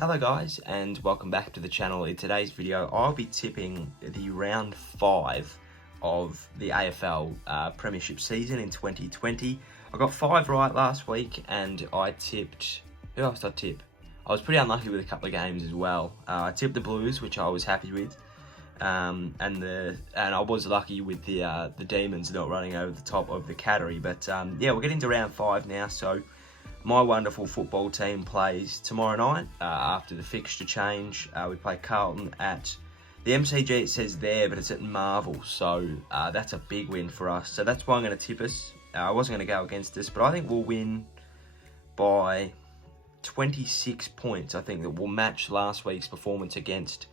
Hello guys, and welcome back to the channel. In today's video I'll be tipping the round 5 of the AFL Premiership season in 2020. I got 5 right last week and I tipped... Who else did I tip? I was pretty unlucky with a couple of games as well. I tipped the Blues, which I was happy with, and I was lucky with the Demons not running over the top of the Cattery. But yeah, we're getting to round 5 now, so my wonderful football team plays tomorrow night after the fixture change. We play Carlton at the MCG, it says there, but it's at Marvel, so that's a big win for us. So that's why I'm going to tip us. I wasn't going to go against us, but I think we'll win by 26 points. I think that we'll match last week's performance against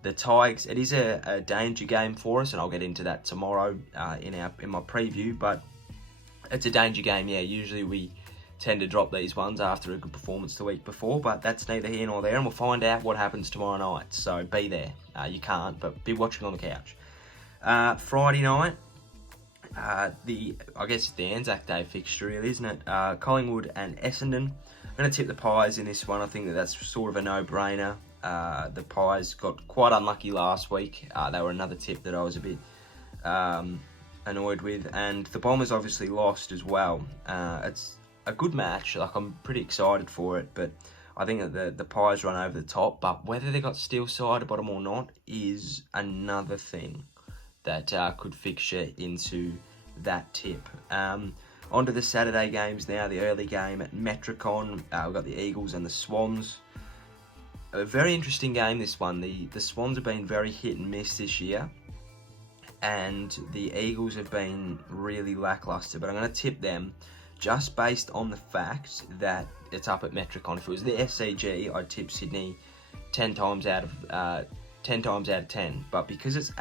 the Tigers. It is a danger game for us, and I'll get into that tomorrow in my preview, but it's a danger game, yeah. Usually we tend to drop these ones after a good performance the week before, but that's neither here nor there, and we'll find out what happens tomorrow night. So be there. You can't, but be watching on the couch. Friday night, I guess it's the Anzac Day fixture, really, isn't it? Collingwood and Essendon. I'm going to tip the Pies in this one. I think that's sort of a no-brainer. The Pies got quite unlucky last week. They were another tip that I was a bit annoyed with, and the Bombers obviously lost as well. It's a good match. Like, I'm pretty excited for it, but I think that the Pies run over the top. But whether they got steel side bottom or not is another thing that could fixture into that tip. On to the Saturday games now. The early game at Metricon. We've got the Eagles and the Swans. A very interesting game, this one. The Swans have been very hit and miss this year, and the Eagles have been really lackluster, but I'm going to tip them just based on the fact that it's up at Metricon. If it was the SCG, I'd tip Sydney 10 times out of 10. But because it's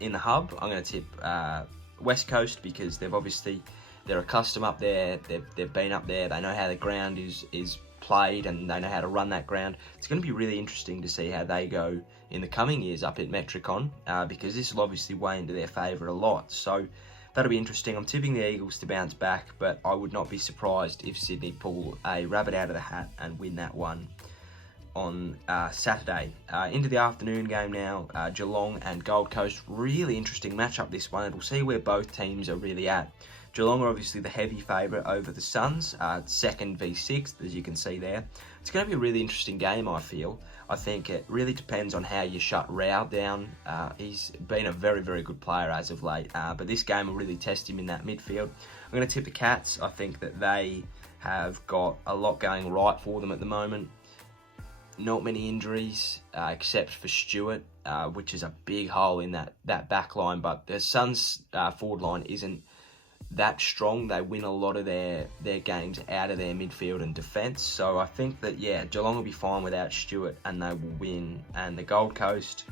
in the hub, I'm going to tip West Coast, because they're accustomed up there. They've been up there. They know how the ground is played, and they know how to run that ground. It's going to be really interesting to see how they go in the coming years up at Metricon, because this will obviously weigh into their favour a lot. So that'll be interesting. I'm tipping the Eagles to bounce back, but I would not be surprised if Sydney pull a rabbit out of the hat and win that one on Saturday. Into the afternoon game now, Geelong and Gold Coast. Really interesting matchup, this one, and we'll see where both teams are really at. Geelong are obviously the heavy favourite over the Suns, 2nd v 6th, as you can see there. It's going to be a really interesting game, I feel. I think it really depends on how you shut Rao down. He's been a very, very good player as of late, but this game will really test him in that midfield. I'm going to tip the Cats. I think that they have got a lot going right for them at the moment. Not many injuries, except for Stewart, which is a big hole in that back line, but the Suns' forward line isn't that strong. They win a lot of their games out of their midfield and defence. So I think that, yeah, Geelong will be fine without Stewart, and they will win. And the Gold Coast,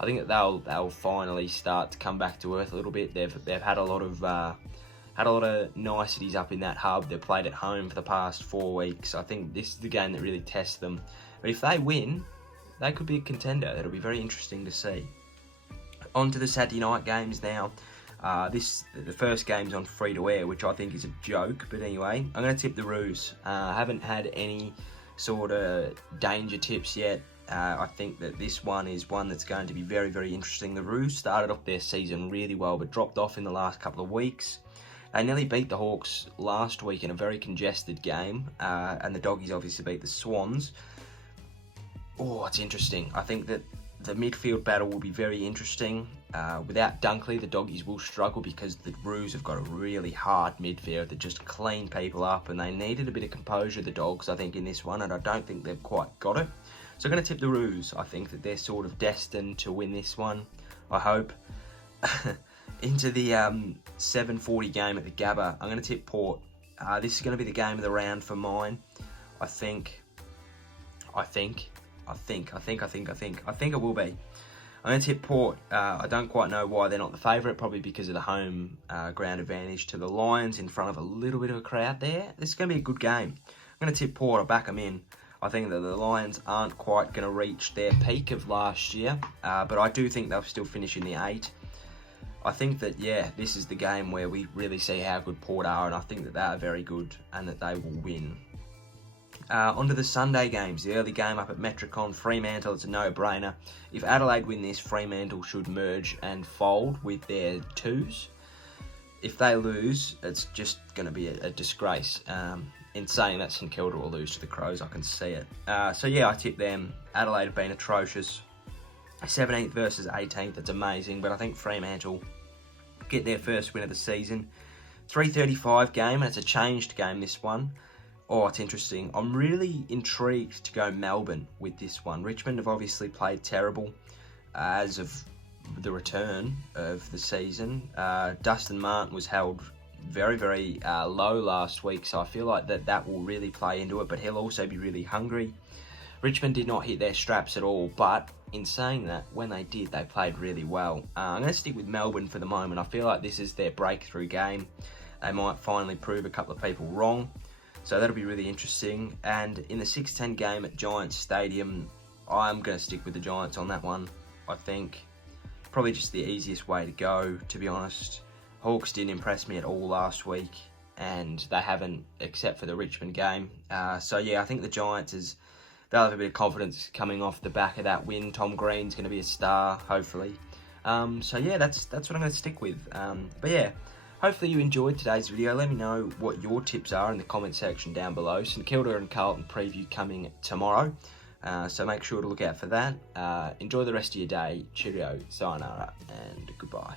I think that they'll finally start to come back to earth a little bit. They've had a lot of niceties up in that hub. They've played at home for the past 4 weeks. I think this is the game that really tests them. But if they win, they could be a contender. It'll be very interesting to see. On to the Saturday night games now. The first game's on free-to-air, which I think is a joke, but anyway, I'm going to tip the Roos. I haven't had any sort of danger tips yet. I think that this one is one that's going to be very, very interesting. The Roos started off their season really well, but dropped off in the last couple of weeks. They nearly beat the Hawks last week in a very congested game, and the Doggies obviously beat the Swans. Oh, it's interesting. I think that the midfield battle will be very interesting. Without Dunkley, the Doggies will struggle, because the Roos have got a really hard midfield that just clean people up, and they needed a bit of composure, the Dogs, I think, in this one, and I don't think they've quite got it. So I'm going to tip the Roos. I think that they're sort of destined to win this one, I hope. Into the 7:40 game at the Gabba, I'm going to tip Port. This is going to be the game of the round for mine. I think it will be. I'm going to tip Port. I don't quite know why they're not the favourite, probably because of the home ground advantage to the Lions in front of a little bit of a crowd there. This is going to be a good game. I'm going to tip Port. I'll back them in. I think that the Lions aren't quite going to reach their peak of last year, but I do think they'll still finish in the 8. I think that, yeah, this is the game where we really see how good Port are, and I think that they are very good and that they will win. On to the Sunday games. The early game up at Metricon, Fremantle, it's a no-brainer. If Adelaide win this, Fremantle should merge and fold with their twos. If they lose, it's just going to be a disgrace. In saying that, St Kilda will lose to the Crows, I can see it. So yeah, I tip them. Adelaide have been atrocious. 17th versus 18th, that's amazing, but I think Fremantle get their first win of the season. 3:35 game, and it's a changed game, this one. Oh, it's interesting. I'm really intrigued to go Melbourne with this one. Richmond have obviously played terrible as of the return of the season. Dustin Martin was held very, very low last week, so I feel like that will really play into it, but he'll also be really hungry. Richmond did not hit their straps at all, but in saying that, when they did, they played really well. I'm going to stick with Melbourne for the moment. I feel like this is their breakthrough game. They might finally prove a couple of people wrong, so that'll be really interesting. And in the 6-10 game at Giants Stadium, I'm going to stick with the Giants on that one, I think. Probably just the easiest way to go, to be honest. Hawks didn't impress me at all last week, and they haven't, except for the Richmond game. So yeah, I think the Giants they'll have a bit of confidence coming off the back of that win. Tom Green's going to be a star, hopefully. So yeah, that's what I'm going to stick with. But yeah, hopefully you enjoyed today's video. Let me know what your tips are in the comment section down below. St Kilda and Carlton preview coming tomorrow. So make sure to look out for that. Enjoy the rest of your day. Cheerio, sayonara, and goodbye.